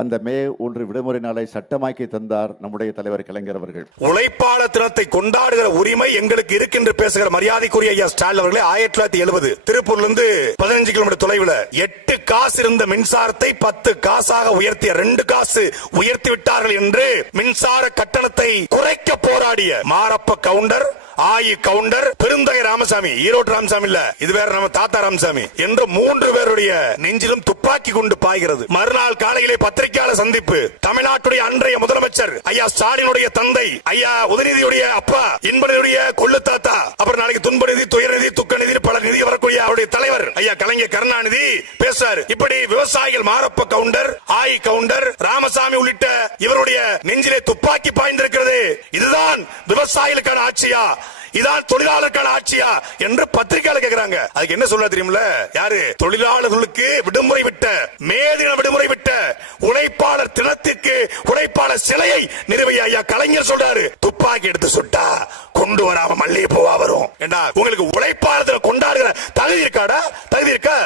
அந்த மே 1 விடுமுறை நாளை சட்டமாக்கி தந்தார் நம்முடைய தலைவர் கலைஞர் அவர்கள். உழைப்பாளர் தினத்தை கொண்டாடுகிற உரிமை எங்களுக்கு இருக்கு என்று பேசுகிற மரியாதைக்குரிய ஐயா ஸ்டாலின் அவர்களே, 1970 திருப்பூர்லிருந்து 15 கிலோமீட்டர் தொலைவில் 8 காசு இருந்த மின்சாரத்தை 10 காசாக உயர்த்திய 2 காசு உயர்த்தி விட்டார்கள் என்று மின்சார கட்டணத்தை குறைக்க போராடிய மாரப்ப கவுண்டர், ஆயி கவுண்டர், பெருந்தகை ராமசாமி, ஈரோடு ராமசாமி இல்ல, இது வேற நம்ம தாத்தா ராமசாமி என்று 3 பேருடைய நெஞ்சிலும் துப்பாக்கி கொண்டு பாய்கிறது. மறுநாள் காலையிலே பத்திரிகையாளர் சந்திப்பு. தமிழ்நாட்டுடைய அன்றைய முதலமைச்சர் ஐயா ஸ்டாலினுடைய தந்தை, ஐயா உதயநிதியுடைய அப்பா, இன்பநிதியுடைய கொள்ளு தாத்தா, அப்புறம் நாளைக்கு துன்ப நிதி, துயர் நிதி, துக்க நிதி, பல நிதி வரக்கூடிய அவருடைய தலைவர் ஐயா கலைஞர் கருணாநிதி பேசுறாரு. இப்படி விவசாயிகள் மாரப்ப கவுண்டர், ஆயி கவுண்டர், ராமசாமி உள்ளிட்ட இவருடைய நெஞ்சிலே துப்பாக்கி பாய்ந்திருக்கிறது. இதுதான் விவசாயிகளுக்கான ஆட்சியா, இதான் தொழிலாளர்களுக்கான ஆட்சியா என்று பத்திரிகையாளர் கேட்கிறாங்க. அதுக்கு என்ன சொல்ல தெரியுமில்ல? யாரு? தொழிலாளர்களுக்கு விடுமுறை விட்ட, மே தின விடுமுறை விட்ட, உழைப்பாளர் தினத்திற்கு உழைப்பாளர் சிலையை நிறுவிய ஐயா கலைஞர் சொல்றாரு. துப்பாக்கி எடுத்து சுட்டா கொண்டு வராம மல்லிகை பூவா வரும். உங்களுக்கு உழைப்பாளர் கொண்டாடுகிற தகுதி இருக்காடா? தகுதி இருக்கா?